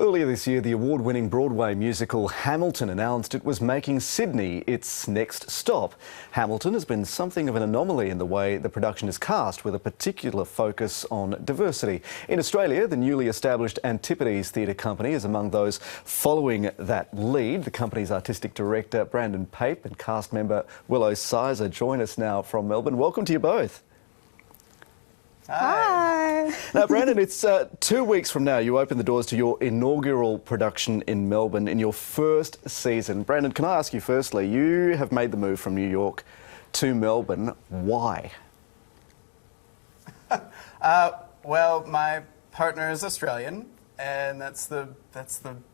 Earlier this year, the award-winning Broadway musical Hamilton announced it was making Sydney its next stop. Hamilton has been something of an anomaly in the way the production is cast, with a particular focus on diversity. In Australia, the newly established Antipodes theatre company is among those following that lead. The company's Artistic Director Brandon Pape and cast member Willow Sizer join us now from Melbourne. Welcome to you both. Hi. Now, Brandon, it's 2 weeks from now you open the doors to your inaugural production in Melbourne in your first season. Brandon, can I ask you firstly, you have made the move from New York to Melbourne. Why? Well, my partner is Australian, and that's the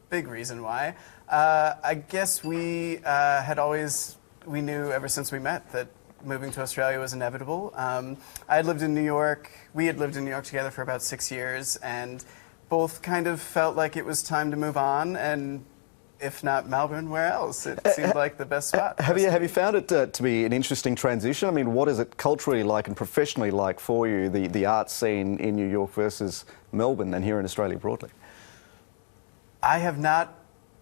big reason why. I guess we knew ever since we met that moving to Australia was inevitable. I had lived in New York. We had lived in New York together for about 6 years, and both kind of felt like it was time to move on. And if not Melbourne, where else? It seemed like the best spot. Have you found it to be an interesting transition? I mean, what is it culturally like and professionally like for you, the art scene in New York versus Melbourne and here in Australia broadly? I have not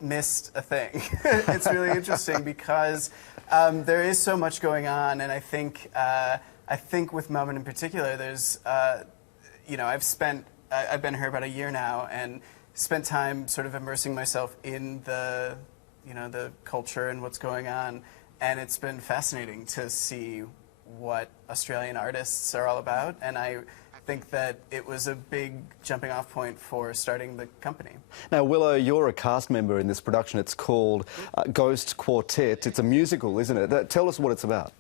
missed a thing. It's really interesting because there is so much going on, and I think with Melbourne in particular, there's I've been here about a year now and spent time sort of immersing myself in the culture and what's going on, and it's been fascinating to see what Australian artists are all about, and I think that it was a big jumping off point for starting the company. Now, Willow, you're a cast member in this production. It's called Ghost Quartet. It's a musical, isn't it? Tell us what it's about.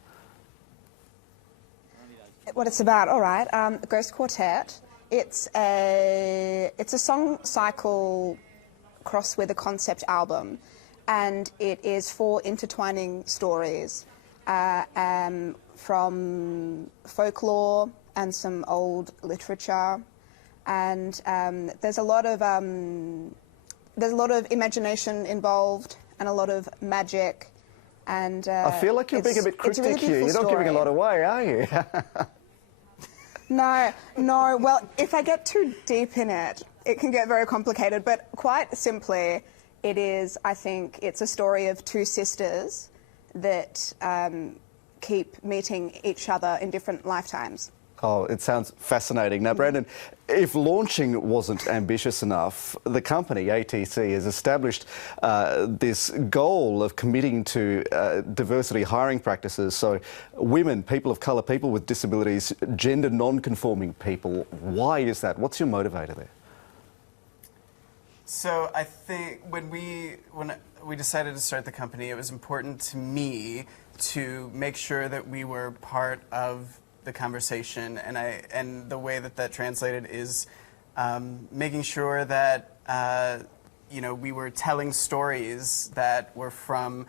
What it's about, all right. Ghost Quartet. It's a song cycle crossed with a concept album, and it is 4 intertwining stories from folklore and some old literature, and there's a lot of imagination involved and a lot of magic. And I feel like you're being a bit cryptic really here. You're not giving a lot away, are you? No. Well, if I get too deep in it, it can get very complicated. But quite simply, it is, I think, it's a story of 2 sisters that keep meeting each other in different lifetimes. Oh, it sounds fascinating. Now, Brandon, if launching wasn't ambitious enough, the company, ATC, has established this goal of committing to diversity hiring practices. So women, people of colour, people with disabilities, gender non-conforming people. Why is that? What's your motivator there? So I think when we decided to start the company, it was important to me to make sure that we were part of the conversation, and the way that translated is making sure that we were telling stories that were from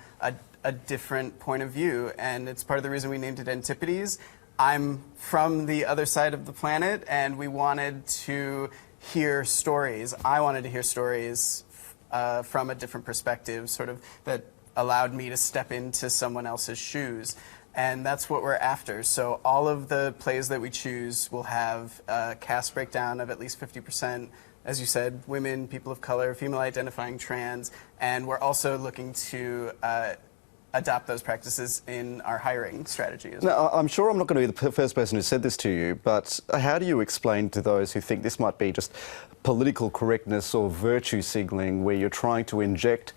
a different point of view, and it's part of the reason we named it Antipodes. I'm from the other side of the planet, and we wanted to hear stories. I wanted to hear stories from a different perspective, sort of that allowed me to step into someone else's shoes. And that's what we're after. So all of the plays that we choose will have a cast breakdown of at least 50%, as you said, women, people of color, female identifying trans, and we're also looking to adopt those practices in our hiring strategy as well. Now, I'm sure I'm not going to be the first person who said this to you, but how do you explain to those who think this might be just political correctness or virtue signalling, where you're trying to inject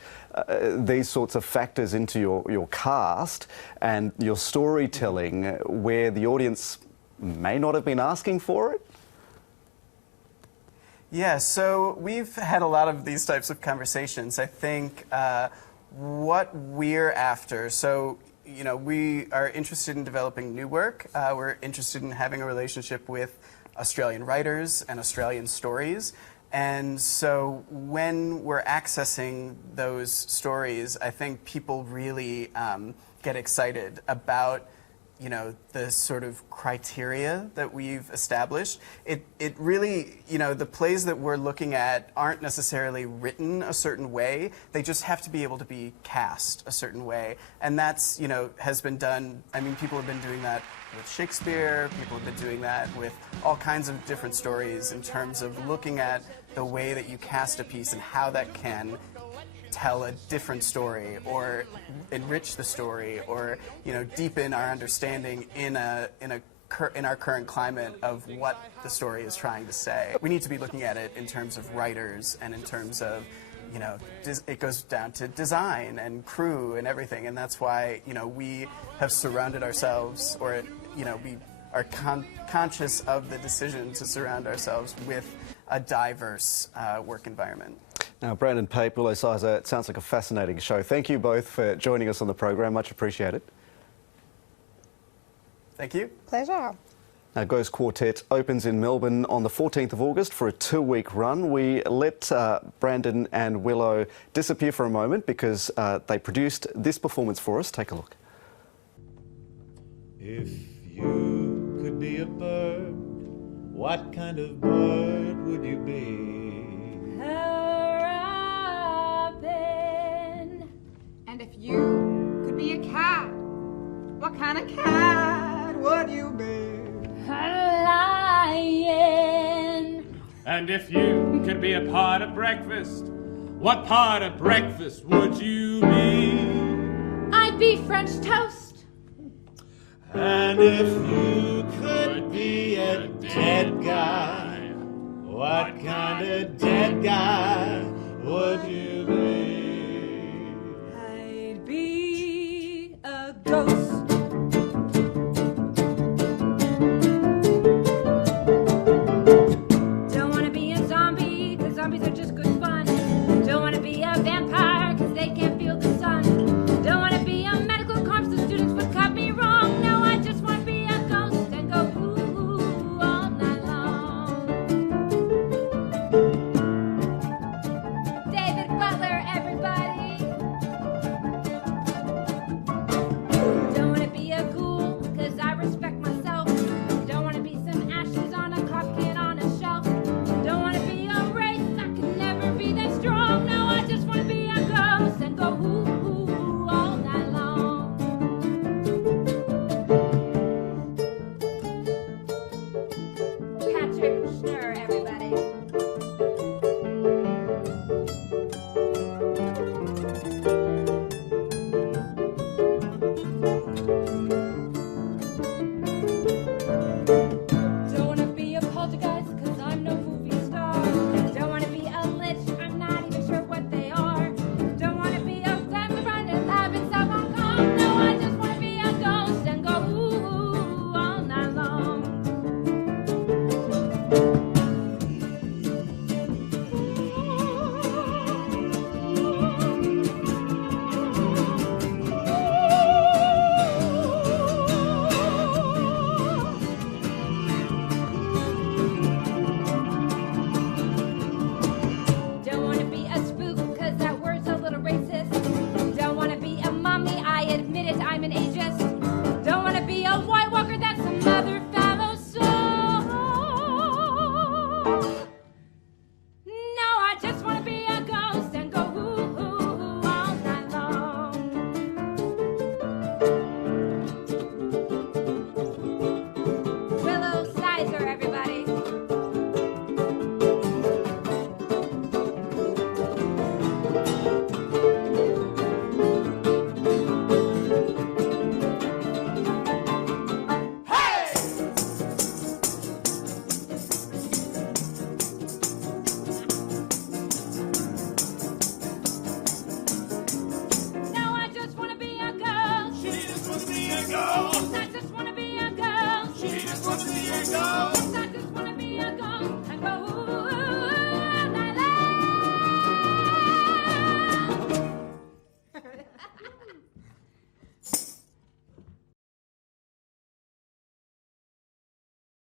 these sorts of factors into your cast and your storytelling where the audience may not have been asking for it? Yeah, so we've had a lot of these types of conversations. I think what we're after, so we are interested in developing new work. We're interested in having a relationship with Australian writers and Australian stories. And so when we're accessing those stories, I think people really get excited about the sort of criteria that we've established. It really, the plays that we're looking at aren't necessarily written a certain way. They just have to be able to be cast a certain way. And that's, has been done. I mean, people have been doing that with Shakespeare. People have been doing that with all kinds of different stories in terms of looking at the way that you cast a piece and how that can tell a different story or enrich the story or, you know, deepen our understanding in our current climate of what the story is trying to say. We need to be looking at it in terms of writers and in terms of, you know, it goes down to design and crew and everything, and that's why, you know, we have surrounded ourselves, or, you know, we are conscious of the decision to surround ourselves with a diverse work environment. Now, Brandon Pape, Willow Sizer, it sounds like a fascinating show. Thank you both for joining us on the program. Much appreciated. Thank you. Pleasure. Now, Ghost Quartet opens in Melbourne on the 14th of August for a 2-week run. We let Brandon and Willow disappear for a moment because they produced this performance for us. Take a look. If you could be a bird, what kind of bird would you be? A robin. And if you could be a cat, what kind of cat would you be? A lion. And if you could be a part of breakfast, what part of breakfast would you be? I'd be French toast. And if you could be a dead guy, what kind of dead guy